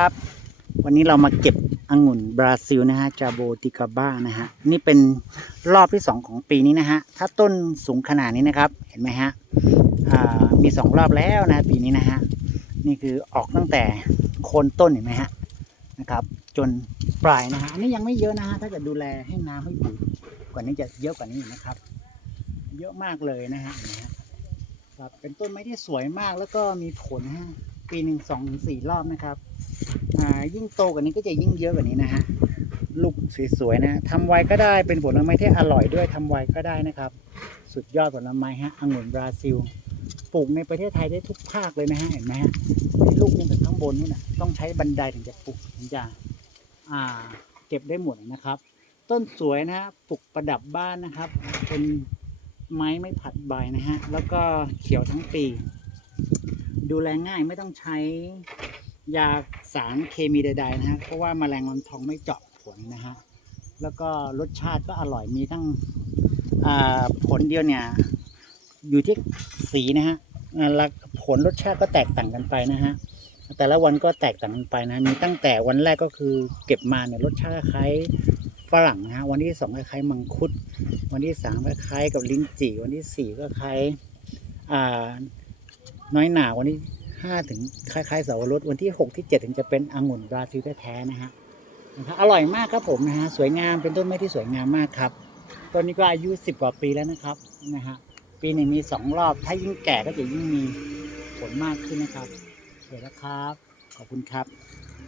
ครับวันนี้เรามาเก็บองุ่นบราซิลนะฮะจาโบติกาบ้านะฮะนี่เป็นรอบที่สองของปีนี้นะฮะถ้าต้นสูงขนาดนี้นะครับเห็นไหมฮะมีสองรอบแล้วนะปีนี้นะฮะนี่คือออกตั้งแต่โคนต้นเห็นไหมฮะนะครับจนปลายนะฮะอันนี้ยังไม่เยอะนะฮะถ้าเกิดดูแลให้น้ำให้ปุ๋ยกว่านี้จะเยอะกว่านี้นะครับ เยอะมากเลยนะฮะเห็นไหมฮะครับเป็นต้นไม้ที่สวยมากแล้วก็มีผลฮะปีหนึ่งสองสี่รอบนะครับ ยิ่งโตกว่านี้ก็จะยิ่งเยอะกว่านี้นะฮะลูกสวยๆนะทำไวก็ได้เป็นผลไม้ที่อร่อยด้วยทำไวก็ได้นะครับ สุดยอดผลไม้ฮะองุ่นบราซิลปลูกในประเทศไทยได้ทุกภาคเลยนะฮะเห็นไหมฮะลูกยังจากข้างบนนู่นนะต้องใช้บันไดถึงจะปลูกถึงจะอ่า เก็บได้หมดนะครับ ต้นสวยนะฮะปลูกประดับบ้านนะครับเป็นไม้ไม่ผัดใบนะฮะแล้วก็เขียวทั้งปี ดูแลง่ายไม่ต้องใช้ ยาสารเคมีใดๆนะฮะเพราะว่าแมลงวันทองไม่เจาะผลนะฮะแล้วก็รสชาติก็อร่อยมีทั้งผลเดียวเนี่ยอยู่ที่สีนะฮะล้วผลรสชาติก็แตกต่างกันไปนะฮะแต่ละวันก็แตกต่างกันไปนะมีตั้งแต่วันแรกก็คือเก็บมาเนี่ยรสชาติคล้ายฝรั่งนะฮะวันที่สองคล้ายมังคุด วันที่สามคล้ายกับลิ้นจี่วันที่สี่ก็คล้ายน้อยหนาวันที่ ห้าถึงคล้ายๆเสาวรสวันที่หกที่เจ็ดถึงจะเป็นองุ่นบราซิลแท้ๆนะฮะนะครับอร่อยมากครับผมนะฮะสวยงามเป็นต้นไม้ที่สวยงามมากครับต้นนี้ก็อายุสิบกว่าปีแล้วนะครับนะฮะปีหนึ่งมีสองรอบ ถ้ายิ่งแก่ก็จะยิ่งมีผลมากขึ้นนะครับสวยแล้วครับ ขอบคุณครับ